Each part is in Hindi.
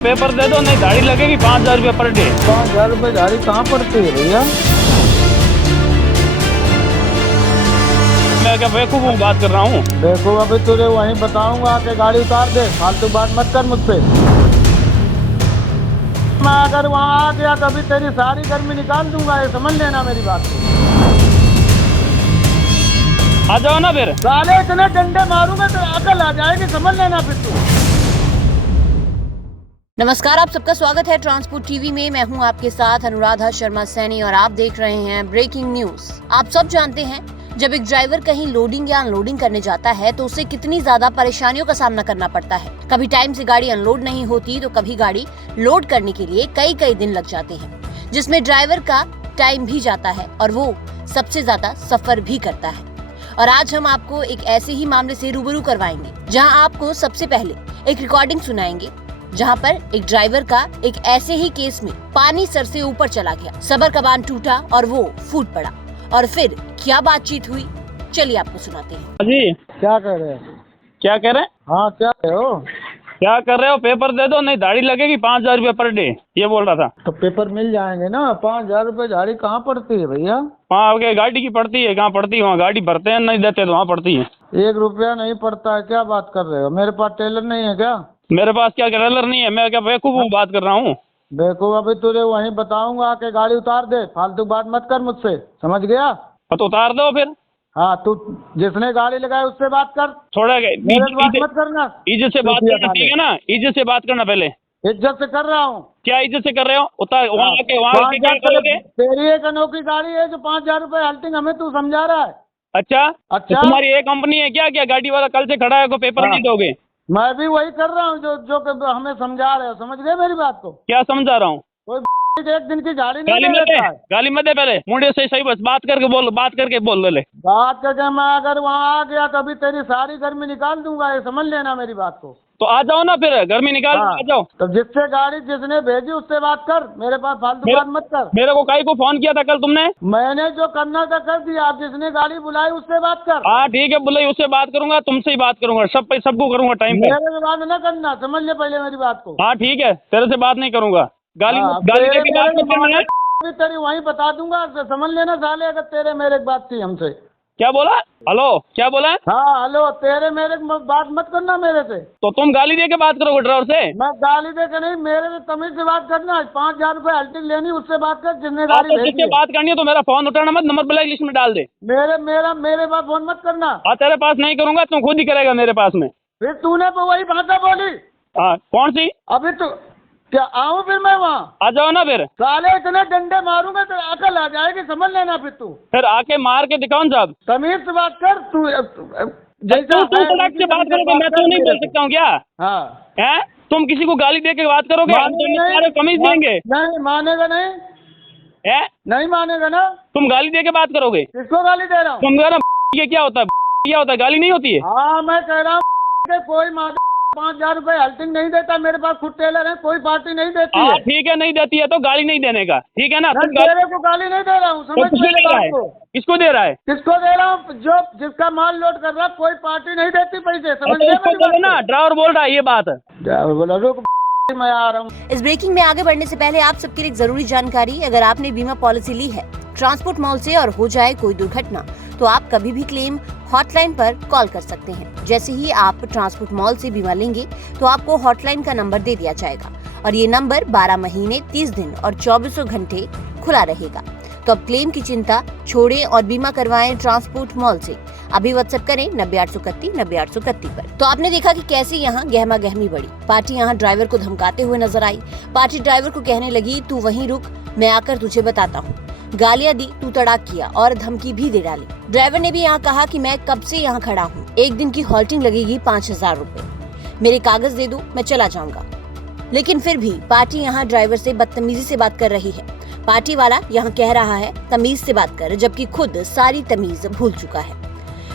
पेपर दे दो, नहीं दाढ़ी लगेगी 5,000 रुपये पर डे। 5,000 रुपये दाढ़ी कहाँ पड़ती है भैया? मैं क्या बेवकूफ हूँ बात कर रहा हूँ? देखो अभी तुझे वहीं बताऊंगा, आके गाड़ी उतार दे, फालतू बात मत कर मुझसे। मैं अगर वहाँ आ गया तो अभी तेरी सारी गर्मी निकाल दूंगा, ये समझ लेना मेरी बात को। आ जाओ ना फिर। साले इतने डंडे मारूंगा तो अकल आ जाएगी, समझ लेना फिर तू। नमस्कार, आप सबका स्वागत है ट्रांसपोर्ट टीवी में। मैं हूं आपके साथ अनुराधा शर्मा सैनी और आप देख रहे हैं ब्रेकिंग न्यूज। आप सब जानते हैं, जब एक ड्राइवर कहीं लोडिंग या अनलोडिंग करने जाता है तो उसे कितनी ज्यादा परेशानियों का सामना करना पड़ता है। कभी टाइम से गाड़ी अनलोड नहीं होती तो कभी गाड़ी लोड करने के लिए कई दिन लग जाते हैं, जिसमें ड्राइवर का टाइम भी जाता है और वो सबसे ज्यादा सफर भी करता है। और आज हम आपको एक ऐसे ही मामले से रूबरू करवाएंगे, जहां आपको सबसे पहले एक रिकॉर्डिंग सुनाएंगे, जहां पर एक ड्राइवर का एक ऐसे ही केस में पानी सर से ऊपर चला गया, सबर का बांध टूटा और वो फूट पड़ा। और फिर क्या बातचीत हुई, चलिए आपको सुनाते हैं। जी क्या कह रहे हैं? क्या कह रहे हैं? हाँ क्या कह रहे हो? क्या कर रहे हो? पेपर दे दो, नहीं दाढ़ी लगेगी 5,000 रुपये पर डे, ये बोल रहा था। तो पेपर मिल जाएंगे ना। 5,000 रुपये दाढ़ी कहाँ पड़ती है भैया? वहाँ आपके गाड़ी की पड़ती है, कहाँ पड़ती है? वहाँ गाड़ी भरते हैं, नहीं देते तो वहाँ पड़ती है। 1 रुपया नहीं पड़ता है, क्या बात कर रहे हो? मेरे पास टेलर नहीं है क्या? मेरे पास क्या ट्रेलर नहीं है? मैं क्या बेवकूफ हूँ बात कर रहा हूँ? देखो अभी तुझे वहीं बताऊंगा, आके गाड़ी उतार दे, फालतू बात मत कर मुझसे, समझ गया? तो उतार दो फिर। हाँ, तू जिसने गाड़ी लगाई उससे बात कर, थोड़ा मेरे से बात मत करना। इज्जत से बात करना, ठीक है ना? इज्जत से बात करना पहले। इज्जत से कर रहा हूँ। क्या इज्जत से कर रहे हो? उतार वहाँ आके क्या 5,000 करोगे? तेरी एक अनोखी गाड़ी है जो 5,000 रुपये हल्टिंग हमें तू समझा रहा है। अच्छा अच्छा। तो तुम्हारी एक कंपनी है क्या? क्या गाड़ी वाला कल से खड़ा है, को पेपर नहीं दोगे? मैं भी वही कर रहा हूँ जो कि हमें समझा रहे हो, समझ गए मेरी बात को? क्या समझा रहा हूँ? कोई एक दिन की गाड़ी नहीं गाली दे मत दे, देता है। गाली मत दे, पहले मुंडे से सही बस बात करके बोल ले। बात करके मैं अगर वहाँ आ गया तो अभी तेरी सारी गर्मी निकाल दूंगा, ये समझ लेना मेरी बात को। तो आ जाओ ना फिर, गर्मी निकाल हाँ, आ जाओ। तो जिससे गाड़ी जिसने भेजी उससे बात कर, मेरे पास फालतू बात मत कर। मेरे को काई को फोन किया था कल तुमने? मैंने जो करना था कर दिया, आप जिसने गाड़ी बुलाई उससे बात कर। हाँ ठीक है, बुलाई उससे बात करूंगा, तुमसे ही बात करूंगा, सबको करूंगा टाइम पे। मेरे से बात न करना, समझ ले पहले मेरी बात को। हाँ ठीक है, तेरे से बात नहीं करूंगा। गाली दे के बात मत करना है। अभी तेरी वहीं बता दूंगा, समझ लेना साले, अगर तेरे मेरे की बात थी हमसे। क्या बोला? हेलो, क्या बोला? हाँ हेलो, तेरे मेरे की बात मत करना मेरे से। तो तुम गाली दे के बात करोगे ड्राइवर से? मैं गाली दे के नहीं, मेरे से तमीज से बात करना। 5,000 रुपये हल्टिंग लेनी, उससे बात कर जिसने गाड़ी भेजी जिससे है। बात करनी है तो मेरा फोन उठाना मत, नंबर ब्लैक लिस्ट में डाल दे। मेरे पास फोन मत करना। हाँ तेरे पास नहीं करूंगा, तू खुद ही करेगा मेरे पास में। फिर तूने तो वही भाषा बोली। हाँ कौन सी? अभी तो क्या आऊँ फिर मैं वहाँ? आ जाओ ना फिर। साले इतने डंडे मारूंगा तो अकल आ जाएगी, समझ लेना फिर तू। फिर आके मार के दिखाओ ना साहब। तमीज से बात कर तू। तू तड़क से बात करोगे, मैं तो नहीं बोल सकता हूँ क्या? हाँ हैं? तुम किसी को गाली दे के बात करोगे, हम तुम्हें तमीज देंगे? नहीं मानेगा, नहीं है? नहीं मानेगा ना। तुम गाली दे के बात करोगे? किसको गाली दे रहा हूँ? तुम कह ये क्या होता है? क्या होता है? गाली नहीं होती है? हाँ मैं कह रहा हूँ कोई 5,000 रुपये हल्टिंग नहीं देता, मेरे पास खुद टेलर है, कोई पार्टी नहीं देती है। ठीक है, नहीं देती है तो गाली नहीं देने का, ठीक है ना? तुम तेरे को गाली नहीं दे रहा हूँ, समझ मेरी बात को। किसको दे रहा है? किसको दे रहा हूँ? जो जिसका माल लोड कर रहा, कोई पार्टी नहीं देती पैसे, समझ गए ना? ड्राइवर बोल रहा है ये बात। ड्राइवर बोला रुक मैं आ रहा हूँ। इस ब्रेकिंग में आगे बढ़ने से पहले आप सबके लिए एक जरूरी जानकारी, अगर आपने बीमा पॉलिसी ली है ट्रांसपोर्ट मॉल से और हो जाए कोई दुर्घटना, तो आप कभी भी क्लेम हॉटलाइन पर कॉल कर सकते हैं। जैसे ही आप ट्रांसपोर्ट मॉल से बीमा लेंगे तो आपको हॉटलाइन का नंबर दे दिया जाएगा और ये नंबर 12 महीने 30 दिन और 24 घंटे खुला रहेगा। तो अब क्लेम की चिंता छोड़ें और बीमा करवाएं ट्रांसपोर्ट मॉल से। अभी व्हाट्सएप करें 9831 पर। तो आपने देखा कि कैसे यहाँ गहमा गहमी बढ़ी। पार्टी यहाँ ड्राइवर को धमकाते हुए नजर आई। पार्टी ड्राइवर को कहने लगी, तू वहीं रुक, मैं आकर तुझे बताता हूँ। गालियां दी, तू तड़ाक किया और धमकी भी दे डाली। ड्राइवर ने भी यहाँ कहा कि मैं कब से यहाँ खड़ा हूँ, एक दिन की हॉल्टिंग लगेगी 5,000 रुपए, मेरे कागज दे दो, मैं चला जाऊंगा। लेकिन फिर भी पार्टी यहाँ ड्राइवर से बदतमीजी से बात कर रही है। पार्टी वाला यहाँ कह रहा है तमीज से बात कर, जबकि खुद सारी तमीज भूल चुका है।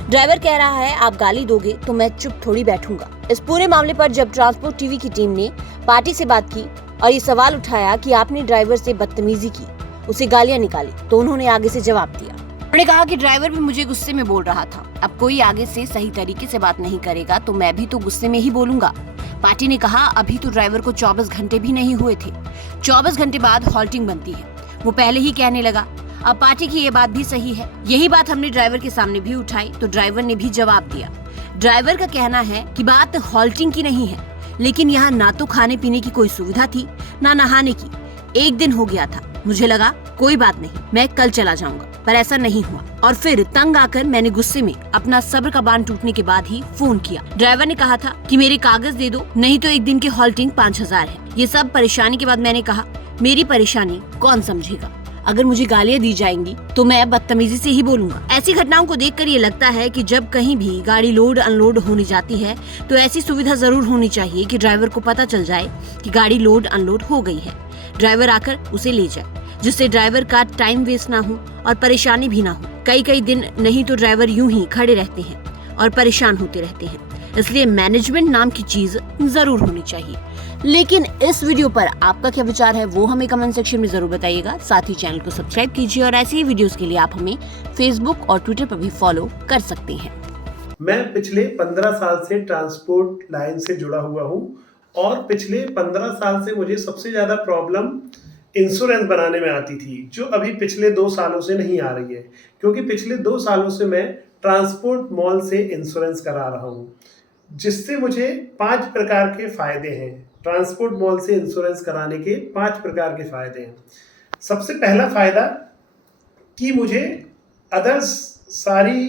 ड्राइवर कह रहा है आप गाली दोगे तो मैं चुप थोड़ी बैठूंगा। इस पूरे मामले पर जब ट्रांसपोर्ट टीवी की टीम ने पार्टी से बात की और ये सवाल उठाया कि आपने ड्राइवर से बदतमीजी की, उसे गालियां निकाली, तो उन्होंने आगे से जवाब दिया। उन्होंने कहा कि ड्राइवर भी मुझे गुस्से में बोल रहा था, अब कोई आगे से सही तरीके से बात नहीं करेगा तो मैं भी तो गुस्से में ही बोलूंगा। पार्टी ने कहा अभी तो ड्राइवर को 24 घंटे भी नहीं हुए थे, 24 घंटे बाद हॉल्टिंग बनती है। वो पहले ही कहने लगा। अब पार्टी की ये बात भी सही है। यही बात हमने ड्राइवर के सामने भी उठाई तो ड्राइवर ने भी जवाब दिया। ड्राइवर का कहना है कि बात हॉल्टिंग की नहीं है, लेकिन यहाँ ना तो खाने पीने की कोई सुविधा थी ना नहाने की। एक दिन हो गया था, मुझे लगा कोई बात नहीं, मैं कल चला जाऊंगा, पर ऐसा नहीं हुआ। और फिर तंग आकर मैंने गुस्से में अपना सब्र का बांध टूटने के बाद ही फोन किया। ड्राइवर ने कहा था कि मेरे कागज दे दो, नहीं तो एक दिन की हॉल्टिंग 5000 है। ये सब परेशानी के बाद मैंने कहा मेरी परेशानी कौन समझेगा, अगर मुझे गालियाँ दी जाएंगी तो मैं बदतमीजी से ही बोलूंगा। ऐसी घटनाओं को देखकर ये लगता है कि जब कहीं भी गाड़ी लोड अनलोड होने जाती है तो ऐसी सुविधा जरूर होनी चाहिए कि ड्राइवर को पता चल जाए कि गाड़ी लोड अनलोड हो गई है, ड्राइवर आकर उसे ले जाए, जिससे ड्राइवर का टाइम वेस्ट ना हो और परेशानी भी ना हो। कई दिन नहीं तो ड्राइवर यूं ही खड़े रहते हैं और परेशान होते रहते हैं। इसलिए मैनेजमेंट नाम की चीज जरूर होनी चाहिए। लेकिन इस वीडियो पर आपका क्या विचार है वो हमें कमेंट सेक्शन में जरूर बताइएगा। साथ ही चैनल को सब्सक्राइब कीजिए और ऐसे ही वीडियोस के लिए आप हमें फेसबुक और ट्विटर पर भी फॉलो कर सकते हैं। मैं पिछले 15 साल से ट्रांसपोर्ट लाइन से जुड़ा हुआ हूँ और पिछले 15 साल से मुझे सबसे ज़्यादा प्रॉब्लम इंश्योरेंस बनाने में आती थी, जो अभी पिछले 2 सालों से नहीं आ रही है, क्योंकि पिछले 2 सालों से मैं ट्रांसपोर्ट मॉल से इंश्योरेंस करा रहा हूँ, जिससे मुझे 5 प्रकार के फ़ायदे हैं। ट्रांसपोर्ट मॉल से इंश्योरेंस कराने के 5 प्रकार के फ़ायदे हैं। सबसे पहला फ़ायदा कि मुझे अदर्स सारी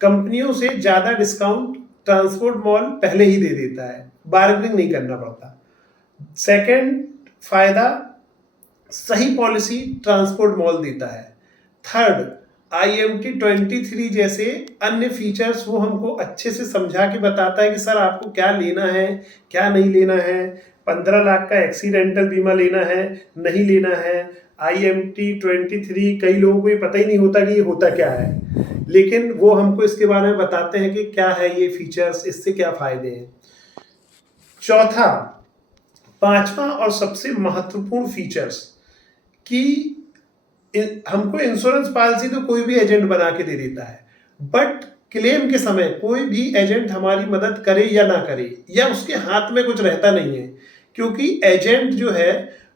कंपनियों से ज़्यादा डिस्काउंट ट्रांसपोर्ट मॉल पहले ही दे देता है, बार्गेनिंग नहीं करना पड़ता। सेकंड फ़ायदा, सही पॉलिसी ट्रांसपोर्ट मॉल देता है। थर्ड, IMT 23 जैसे अन्य फीचर्स वो हमको अच्छे से समझा के बताता है कि सर आपको क्या लेना है, क्या नहीं लेना है। 15 लाख का एक्सीडेंटल बीमा लेना है, नहीं लेना है। IMT 23 कई लोगों को ये पता ही नहीं होता कि ये होता क्या है, लेकिन वो हमको इसके बारे में बताते हैं कि क्या है ये फीचर्स, इससे क्या फ़ायदे हैं। चौथा, 5वां और सबसे महत्वपूर्ण फीचर्स कि हमको इंश्योरेंस पॉलिसी तो कोई भी एजेंट बना के दे देता है, बट क्लेम के समय कोई भी एजेंट हमारी मदद करे या ना करे, या उसके हाथ में कुछ रहता नहीं है, क्योंकि एजेंट जो है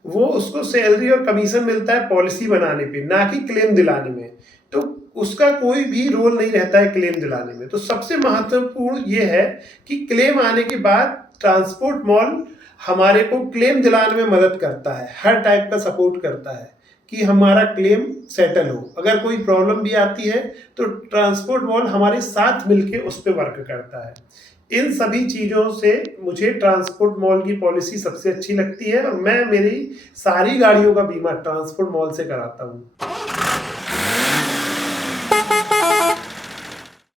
वो उसको सैलरी और कमीशन मिलता है पॉलिसी बनाने पे, ना कि क्लेम दिलाने में। तो उसका कोई भी रोल नहीं रहता है क्लेम दिलाने में। तो सबसे महत्वपूर्ण ये है कि क्लेम आने के बाद ट्रांसपोर्ट मॉल हमारे को क्लेम दिलाने में मदद करता है, हर टाइप का सपोर्ट करता है कि हमारा क्लेम सेटल हो। अगर कोई प्रॉब्लम भी आती है तो ट्रांसपोर्ट मॉल हमारे साथ मिलके उस पर वर्क करता है। इन सभी चीज़ों से मुझे ट्रांसपोर्ट मॉल की पॉलिसी सबसे अच्छी लगती है और मैं मेरी सारी गाड़ियों का बीमा ट्रांसपोर्ट मॉल से कराता हूँ।